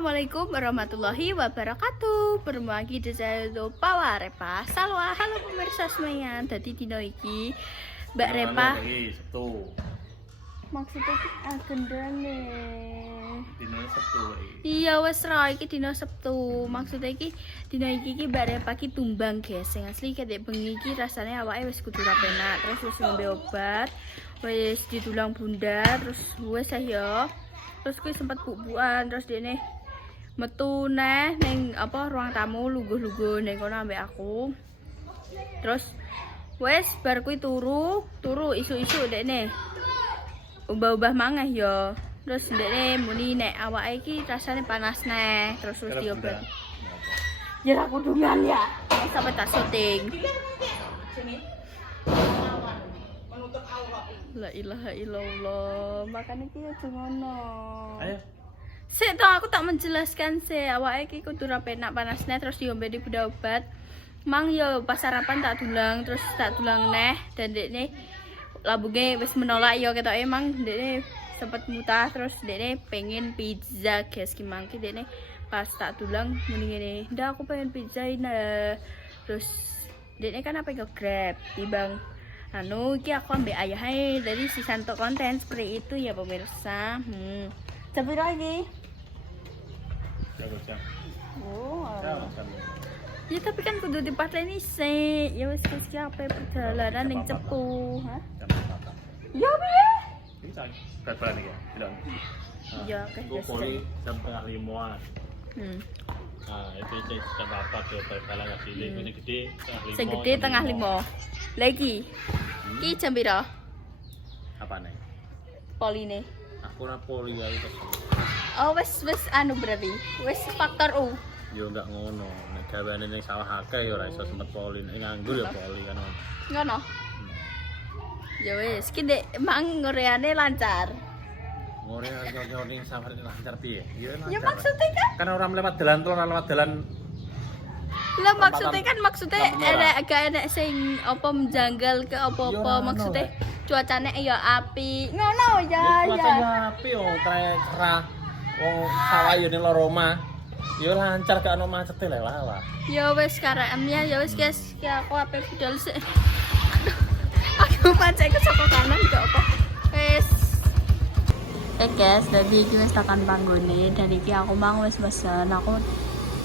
Assalamualaikum warahmatullahi wabarakatuh. Bertemu lagi di saya Pawa Repa. Salwa, halo pemirsa semuanya. Jadi dino iki Mbak Repa. Maksudnya ki agendane. Dino Sabtu. Iya wes ra iki dino Sabtu. Maksudnya ki dino iki Mbak Repa ki tumbang guys. Sing asli kedek bengi iki rasane awake wis kudu ra penak. Terus wis ngombe obat, wis ditulang bunda, terus wes ayo. Terus gue sempat bubuan, terus dene metu neh neng apa ruang tamu luguh-luguh neng kono ambek aku. Terus wes bar kuwi turu isu-isu dekne. Ubah-ubah mangeh yo. Terus dekne muni nek awake iki rasane panas neh, terus wis diobat. Ya aku dungan ya. Sampai tak syuting. La ilaha illallah. Makanya iki aja ngono. Ayo. Sik toh aku tak menjelaskan sih. Awake iki kudu ra penak panasnya terus diombe di beda obat. Mang yo pas sarapan tak dulang terus tak dulang neh dan dekne lambunge wis menolak yo ketoke emang dekne sempet mutah terus dekne pengen pizza guys ki mangke dekne pas tak dulang muni ngene. Ndak aku pengen pizza ini. Terus dekne kan apa yo Grab timbang anu iki aku ambil ayahnya dari si Santo konten seperti itu ya pemirsa. Tapi lagi. Jam. Oh. Jam. Ya tapi kan kudu dipateni sih. Ya wis wis apa perjalanan ning cepu, ha? Ya piye? Bisa. Berapa nih ya? Bilang. Iya, Gue poli jam tengah 5-an. Nah, itu jam berapa tuh terkalah ngasih ini gede tengah 5. Sing gede tengah 5. Lagi. Ki jam piro? Apa nih? Poline. Aku ora poli ya itu. Oh wis anu berarti. Wis faktor U. Yo enggak ngono. Nek gaweane ning sawah akeh yo ora iso sempet poli. Nek nganggur ya poli kan. Ngono. Ya wis, ki ndek mang ngoreane lancar. Ngore nyor ning sawah lancar piye? Ya maksudnya kan orang lewat dalan tol, lewat dalan. Lah maksudnya agak enak sing apa menjanggal ke apa-apa maksudnya cuacane ya api. Ngono ya. Cuacanya api yo cerah. Wong sawah yo ning loro omah. Yo lancar gak ono macete lek wae. Ya wis kareemnya ya wis guys, ki aku ape budal sik. Aku pancen ke saka kanan gak apa. Wis. Guys, jadi iki wis tekan panggone dan iki aku mang wis pesen. Aku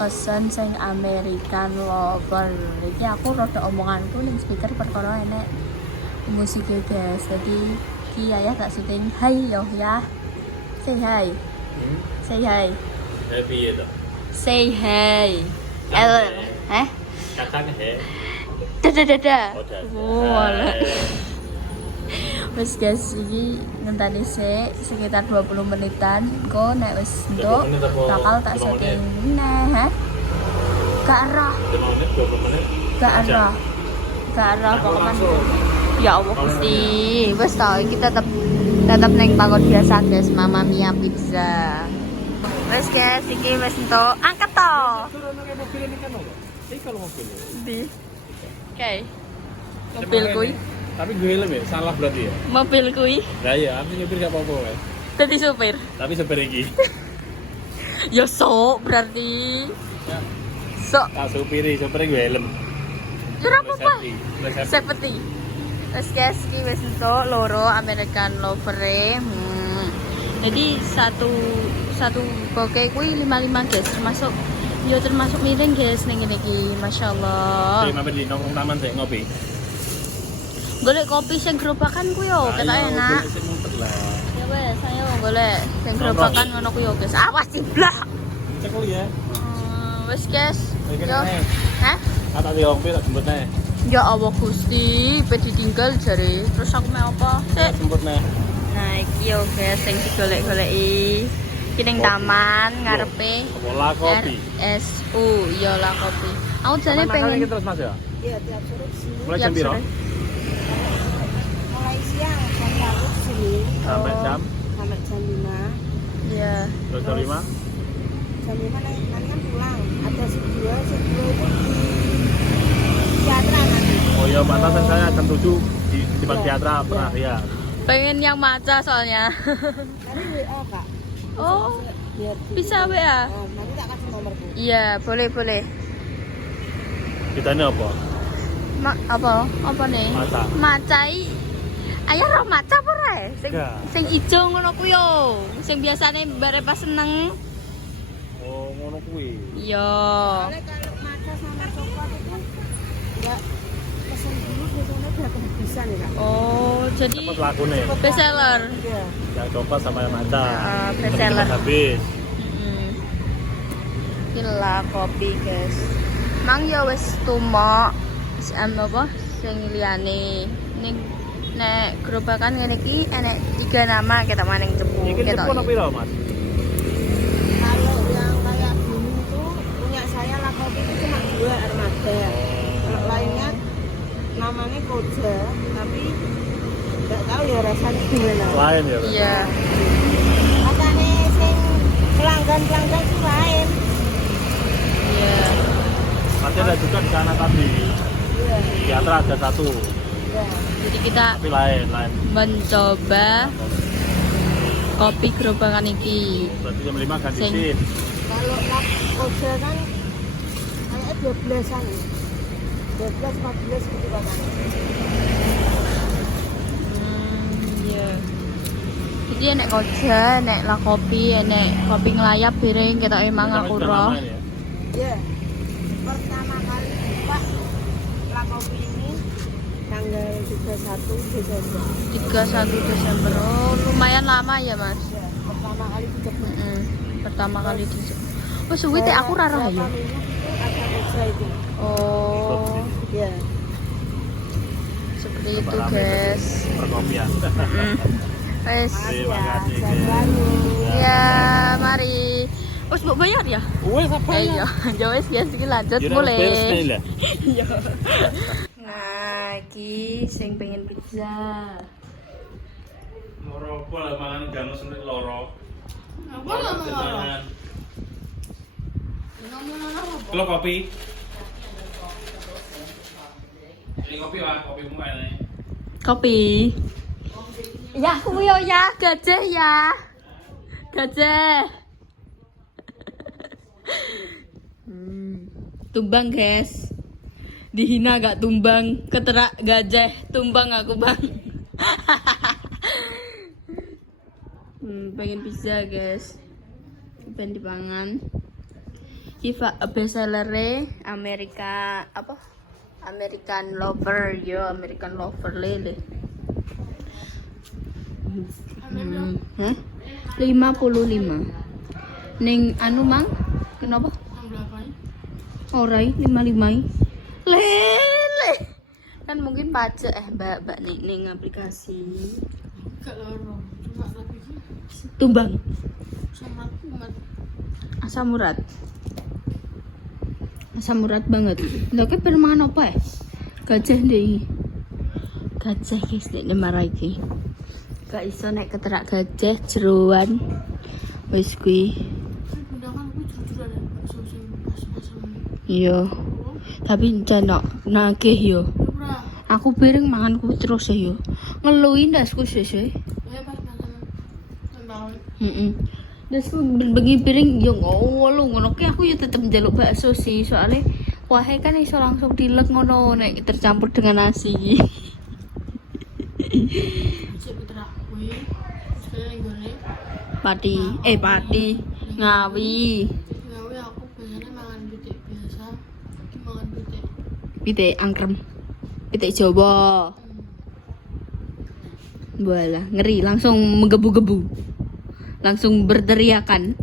pesen sing American Lover. Iki aku rada omonganku ning speaker perkara enek musiknya guys. Jadi iki ya tak syuting. Hai yo ya. Say hi. Say hi. Happy ya. Say hi. Kakak he. Dadah. Oh, Wes guys, iki ngenteni sik sekitar 20 menitan. Engko nek wis entuk bakal tak syuting neh, ha. Gak arah. 20 menit. Gak arah pokoknya. Ya Allah Gusti. Wes tau iki tetep neng panggon biasa guys, Mama Mia Pizza. Wes guys, iki wis entuk. Angkat to. Mobil ini kan lho. Iki kalau mobil. Di. Oke. Mobil kuwi. Tapi gue helm ya, salah berarti ya? Mobil kuwi. Lah iya, aku nyupir gak apa-apa ya. Dadi supir. Tapi supir iki. Ya sok berarti. Ya. Sok. Tak supiri, supir gue helm. Ora apa-apa. Safety. Terus guys, iki wis entuk loro American Lover. Jadi satu bokeh kuwi 55 guys, termasuk miring guys ning ngene iki. Masyaallah. Oke, mampir di nongkrong taman sih ngopi. Golek kopi sing gerobakan ku yo, ketok enak. Ya wes, ayo golek sing gerobakan ngono ku yo guys. Awas ciblak. Cek ya. Wes guys. Yo. Hah? Kata di ngopi tak jemput nih. Ya Allah Gusti, pe ditinggal jare. Terus aku mau apa? Sik. Jemput nih. Nah, iki yo guys sing digolek-goleki. Iki ning taman ngarepe Bola kopi. RSU, yo lah kopi. Aku jane pengen terus Mas ya? Iya, tiap sore sini. Mulai jam piro? Mulai siang jam 1 sini. Sampai jam? Sampai jam 5. Iya. Terus jam 5? Jam 5 nanti kan pulang. Ada studio itu di teater nanti. Oh iya, pantasan saya jam 7 di Depan Teatra pernah ya. Pengen yang maca soalnya. Nanti WO Kak. Oh, Biar Bisa WA. nanti tak kasih nomorku. Iya, boleh. Kita ini apa? Apa nih? Maca. Macai. Ayah roh maca apa rae? Enggak. Sing ijo ngono ku yo. Sing biasane bare pas seneng. Oh, ngono kuwi. Iya. Soalnya kalau maca sama coklat itu enggak pesen dulu biasanya udah kehabisan ya Kak. Oh, jadi Cepet laku nih. best seller. Iya. Yang coklat sama yang maca. Best Tapi seller. cepat habis. Gila kopi, guys. Mang ya wis tumo. Apa sing liyane ning nek gerobakan ngene iki enek 3 nama kita maning cepu. Iki cepu apa piro, Mas? Kalau yang kayak gini itu punya saya lah kopi itu cuma 2 armada. Kalau lainnya namanya koja, tapi nggak tahu ya rasanya gimana. Lain ya. Iya. Makanya sing pelanggan itu lain. Iya. Masih ada juga di sana tadi. Iya. Di atas ada satu. Iya. Jadi kita Tapi lain. mencoba kopi gerobakan iki. Berarti jam 5 ganti Sing. shift. Kalau lap koja kan kayaknya 12-an. 12-14 gitu kan. Iya. Jadi enek koja, enek lah kopi, enek kopi ngelayap piring kita emang Tapi aku sudah roh. lama ini ya? Iya. Pertama kali buka lah kopi ini tanggal 31 Desember. 31 Desember. Oh, lumayan lama ya, Mas. Ya, pertama kali dijemput. Pertama kali di. Oh, suwi teh aku ra roh ya. Berapa minggu itu ada koja itu. Oh, Iya. seperti itu, Rame guys. Perkopian. Wes. Terima Ya, kasih, sehat guys. selalu. Ya, mari. Wes mbok bayar ya? Wes apa ya? Iya, ya wes guys, iki lanjut Kira mulai. beres nih lah. Nah, iki sing pengen pizza. Loro apa lah mangan ganus nek loro. Apa lah Mangan. Kalau kopi. Ini kopi lah, kopimu ini. Kopi. Ya, aku yo ya, gajah ya. Gajah. Tumbang, guys. Dihina gak tumbang, keterak gajah, tumbang aku, Bang. Pengen pizza, guys. Pengen dipangan. Kiva bestseller Amerika apa? American Lover, yo American Lover lele. 55. Ning anu mang, kenapa? Ora 55. Lele. Kan mungkin pajak mbak ning aplikasi. Tumbang. Asam urat. Asam urat banget. Lha ki pengen mangan apa ya? Gajah ndek. Gajah guys nek marah iki. Gak iso nek keterak gajah jeroan. Wis kuwi. Iya. Tapi janok nagih yo. Aku bareng manganku terus yo. Ngeluhi ndasku sesuk. Dasku bengi piring yo ngono ngono ki aku yo tetep njaluk bakso sih soalnya wae kan iso langsung dilek ngono nek tercampur dengan nasi. Pati Ngawi. Aku biasanya makan pitik biasa, makan pitik. Pitik angkrem. Pitik Jawa. Walah, ngeri langsung menggebu-gebu. Langsung berteriakan.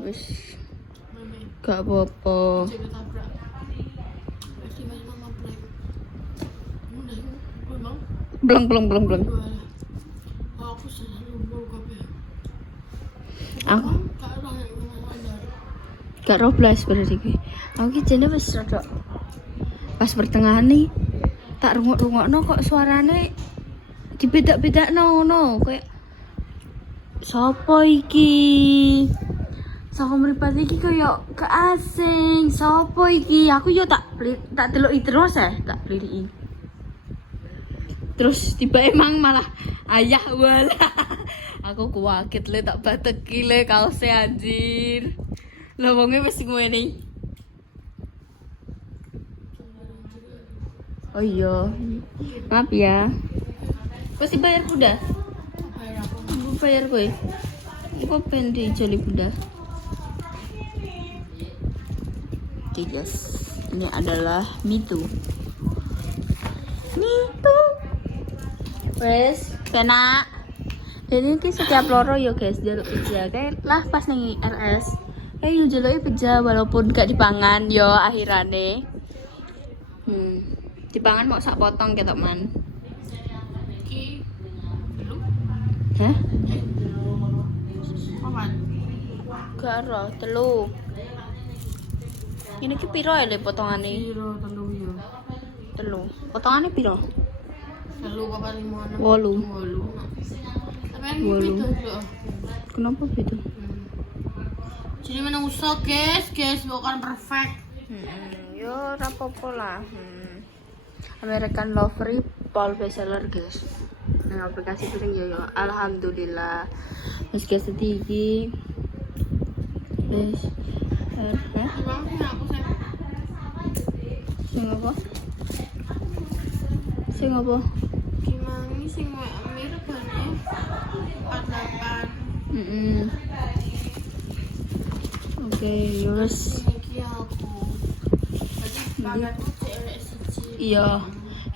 Wis gak apa-apa. Bleng. Aku gak roh blas berarti kuwi. Aku ki jane wis rada pas pertengahan nih tak rungok-rungokno kok suarane dibedak-bedakno ngono kayak sapa iki? Saka mripat iki koyo gak asing. Sapa iki? Aku yo tak deloki terus tak pliriki. Terus tiba emang malah ayah wala. Aku kuwakit le tak bateki le kaosnya anjir. Lah wonge wis ngene. Oh iya. Maaf ya. Pasti bayar udah. Bayar kowe. Iku pengen dijoli bunda. Oke guys, ini adalah Mitu. Wes, kena. Jadi ki setiap loro yo guys, jaluk pizza kayak lah pas ning RS. Yo jaluki pizza walaupun gak dipangan yo akhirane. Dipangan mau sak potong ketok man. Hah? Gak ero, telu. Ini ki piro ya le potongane? Piro telu yo. Telu. Potongane piro? Telu apa 5 6. 8. 8. Tapi ini beda loh. Kenapa beda? Jadi mana usah guys, bukan perfect. Yo rapopo lah. American Lovery Paul bestseller guys. Nah, aplikasi piring yo. Alhamdulillah. Wis guys iki. Wis. Emang sih aku Sing apa? Sing apa? gimana sih mau Amir banyak 48. Oke, yus. Ini aku. Berarti paketku cewek siji. Iya.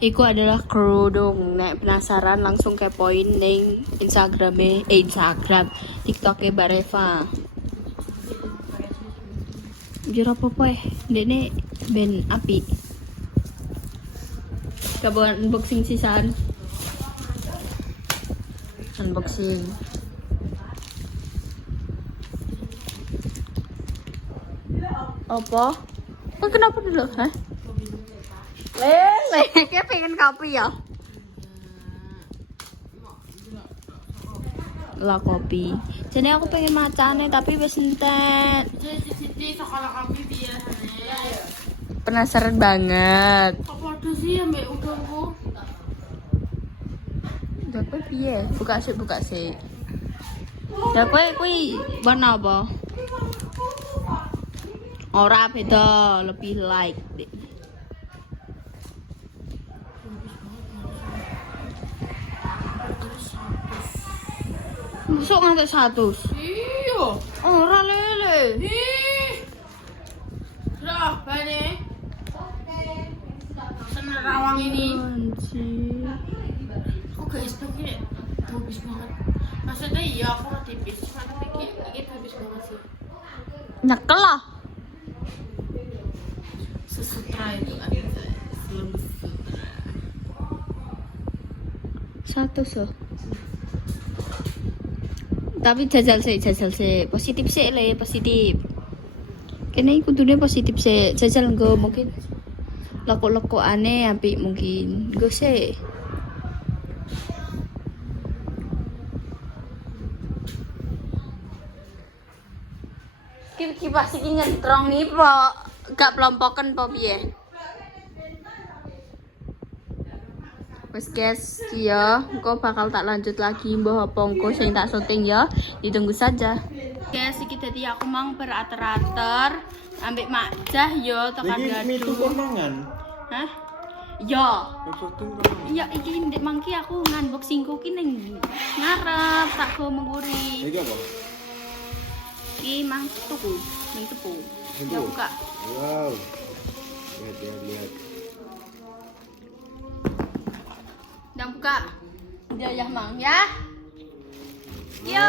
Iku adalah kerudung. Nek penasaran langsung kepoin ning Instagram TikTok-e Mbak Reva. Jujur apa-apa Dene ben api. Kabar unboxing sisaan. Unboxing. Apa? Oh, kenapa dulu? Hah? Lele, kayak pengen kopi ya? Lah kopi. Jadi aku pengen macane tapi wis entek. Jadi sekolah kami biasanya. Penasaran banget. Apa ada sih yang mbak udangku? Dapat piye? Buka sih. Dapat kuwi warna apa? Ora beda, lebih light. Masuk ngantek 100. Iya. Ora lele. Lah, bane. Senerawang ini. Anjir. Kok guys pakai habis banget. Maksudnya iya aku mau tipis, tapi ini habis banget sih. Nyekel lah. Sesutra itu kan. Selembut sutra. 100 loh. Tapi jajal sih positif sih le positif. Kene iku kudune positif sih. Jajal nggo mungkin loko-loko aneh apik mungkin. Nggo sih. Kipas iki ngentrong iki po gak plompoken po piye? Wes guys, ya, engko bakal tak lanjut lagi mbah apa engko sing tak syuting ya. Ditunggu saja. Guys, iki dadi aku mang berater-ater ambek makjah yo tekan gadu. Hah? Ya. Ya iki ndek mangki aku unboxing ku ki ning ngarep tak go mengguri. Iki apa? Iki mang tuku, ning tepu. Ya buka. Wow. Lihat. Dan buka. Ya mang ya. Yo.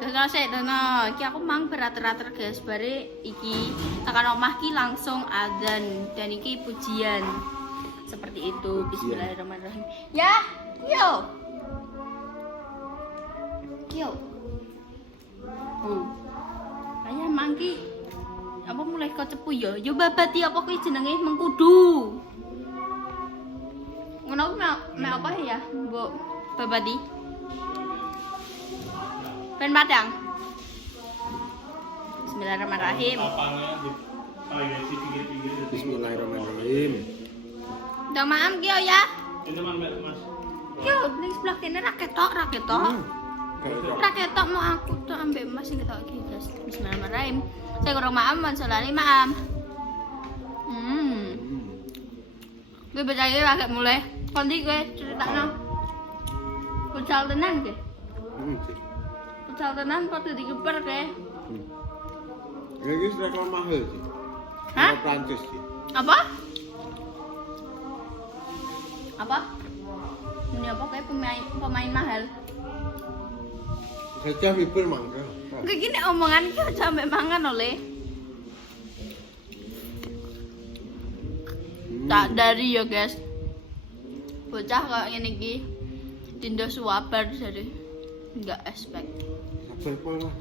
Dono sik dono. Iki aku mang berater-ater guys, bare iki tekan omah ki langsung adzan dan iki pujian. Seperti itu. Bismillahirrahmanirrahim. Ya. Yo. Ayah mangki apa mulai kau cepu ya? Yo babati apa kuwi jenenge mengkudu. Ngono mek apa ya, Mbok babati? Ben padang. Bismillahirrahmanirrahim. Bismillahirrahmanirrahim. Dong maam ki ya. Ini man mas. Yo, ning sebelah kene ra ketok. Ra ketok mau aku tuh ambek Mas sing ketok iki, guys. Bismillahirrahmanirrahim. Saya kurang maam, mansolani maam. Gue percaya agak mulai. Kondi gue ceritakno. Pucal tenan ke? Pucal tenan kok dikeper ke? Ini reklam mahal sih. Hah? Prancis sih. Apa? Ini apa kayak pemain mahal? Saja fiber mangga. Kayak gini omongan ki aja sampe mangan oleh. Tak dari ya guys. Bocah kok ngene iki tindo suwabar jadi enggak expect. Sabar apa lah.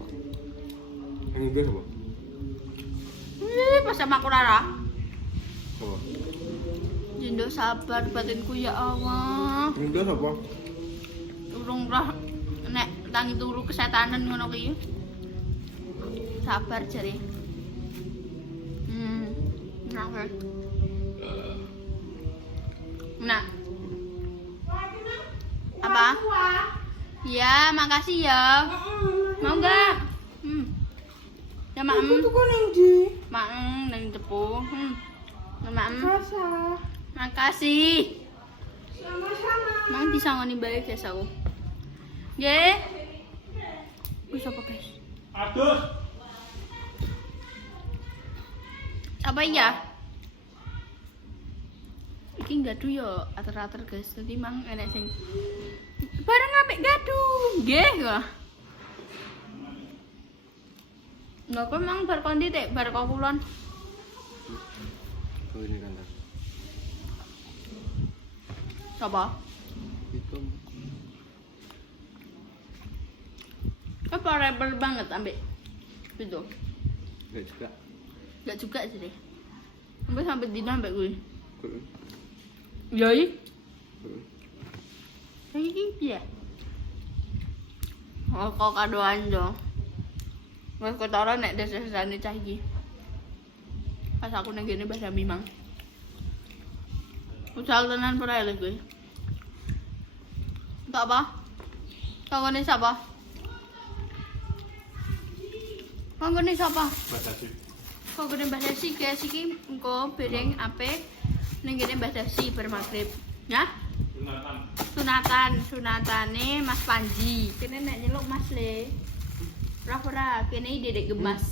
Yang itu apa? Pas sama aku Rara. Apa? Tindo sabar batinku ya Allah. Yang itu apa? Urung roh nek tangi turu kesetanan ngono ki. Sabar jare. Nah. Nah. Apa? Ya, makasih ya. Mau enggak? Ya, Mak. Itu kok nang ndi? Mak nang depo. Mak. Rasa. Makasih. Sama-sama. Mang disangoni bae guys aku. Nggih. Wis apa guys? Adus. Apa ya? Iki gadu yo ater-ater guys. Dadi mang enek sing bareng apik gadu. Nggih kok. Lha kok mang bar kondi tek bar kok kulon. Oh ini kan. Coba. Itu. Apa rebel banget ambek itu? Enggak juga. Enggak juga sih deh. Sampai dina ambek gue. Heeh. Yoi. Heeh. Iki piye? Oh, kok kadoan dong. Wes ketara nek desane cah iki. Pas aku nang kene bahasa Mimang. Ucal tenan pura lho gue. Tak apa? Kanggone sapa? Kanggone sapa? Batasi. Kanggone Mbah Desi guys iki engko bereng ape ning kene Mbah Desi bar magrib. Ya? Sunatane Mas Panji. Kene nek nyeluk Mas Le. Ora kene Dedek Gemas.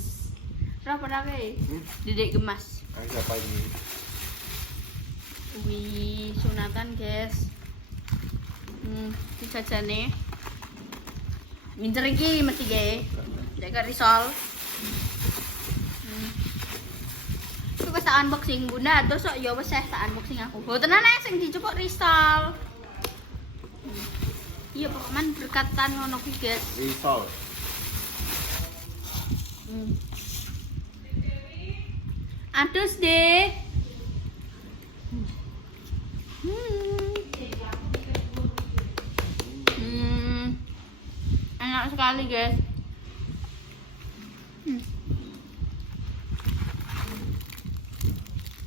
Ora kae. Dedek Gemas. Siapa ini? Wih, sunatan guys. Bisa jane. Mincer iki mesti ge. Jaga risol. Itu wis tak unboxing Bunda, terus kok ya wis tak unboxing aku. Oh, tenan ae sing dicupuk risol. Iya, pokoknya berkatan ngono kuwi, guys. Risol. Adus deh. Enak sekali guys.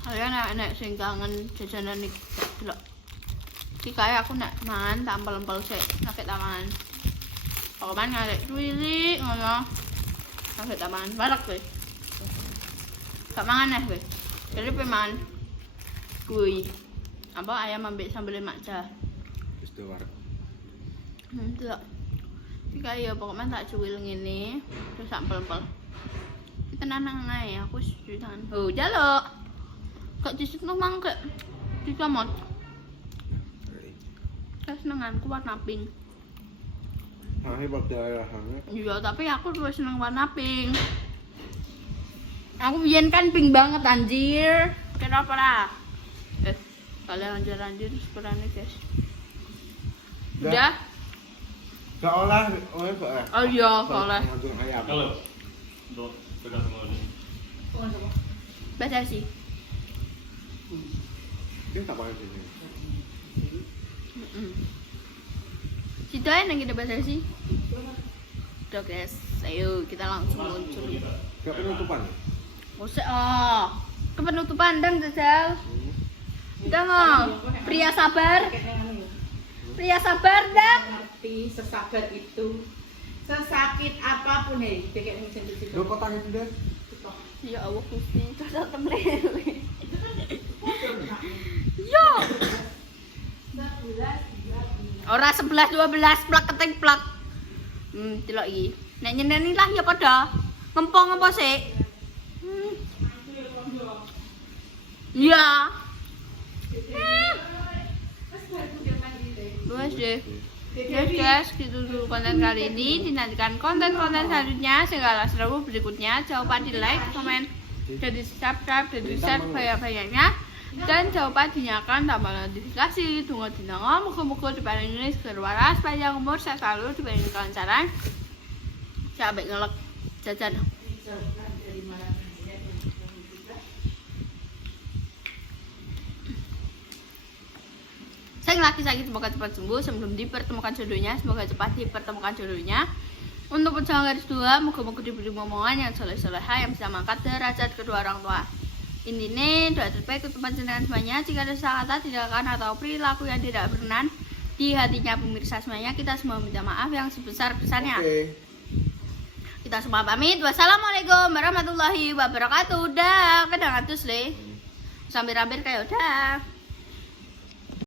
Kalian enak sing kangen jajanan iki delok. Iki kaya aku nek mangan tak empel-empel sik, sakit tangan. Pokoknya ngarek cuili ngono. Sakit tangan, barak kowe. Gak mangan kowe. Jadi peman kuy. Apa ayam ambek sambel makja. Wis war. Delok. Iki kaya pokoknya tak cuwil ngene, terus sak empel-empel. Kita nanang ae, aku sudan. Oh, jaluk. Kok disitno mangke. Dicomot. Senenganku warna pink. Hebat daerahnya. Iya, tapi aku tuh seneng warna pink. Aku biyen kan pink banget anjir. Kenapa lah? Kalian anjir sekurangnya guys. Udah? Gak olah, gak. Oh iya, olah. Langsung ayam. Kalau untuk pegang semua ini. Baca sih. Dia tak pakai sini. Situ aja yang kita baca sih. Udah guys, ayo kita langsung muncul. Gak penutupan. Usah, kepenutupan dan jajal. Udah mau. Pria sabar. Pria sabar dah. Ngerti sesabar itu. Sesakit apapun Lo kok tangan itu deh? Ya Allah Gusti, cocok temlele. Yo. Ora 11 12 plak keting plak. Delok iki. Nek nyeneni lah ya padha. Ngempong apa sik? Ya. Wes deh. Ya guys, gitu dulu konten kali ini. Dinantikan konten-konten selanjutnya. Segala seru berikutnya. Jangan lupa di like, komen, dan di subscribe, dan di share banyak-banyaknya. Dan jangan lupa dinyalakan tombol notifikasi. Tunggu dinongo, muka-muka diparingi keluaras panjang umur. Saya selalu diparingi kelancaran. Sampai ngelek jajan. Saya lagi sakit, semoga cepat sembuh. Sebelum dipertemukan jodohnya, semoga cepat dipertemukan jodohnya. Untuk pejuang garis dua, moga-moga diberi momongan yang soleh-soleha yang bisa mengangkat derajat kedua orang tua. Intinya doa terbaik untuk panjenengan semuanya. Jika ada salah kata, tindakan atau perilaku yang tidak berkenan di hatinya pemirsa semuanya, kita semua minta maaf yang sebesar-besarnya. Kita semua pamit. Wassalamualaikum warahmatullahi wabarakatuh. Dah, kadang atus le. Sambil kayak udah.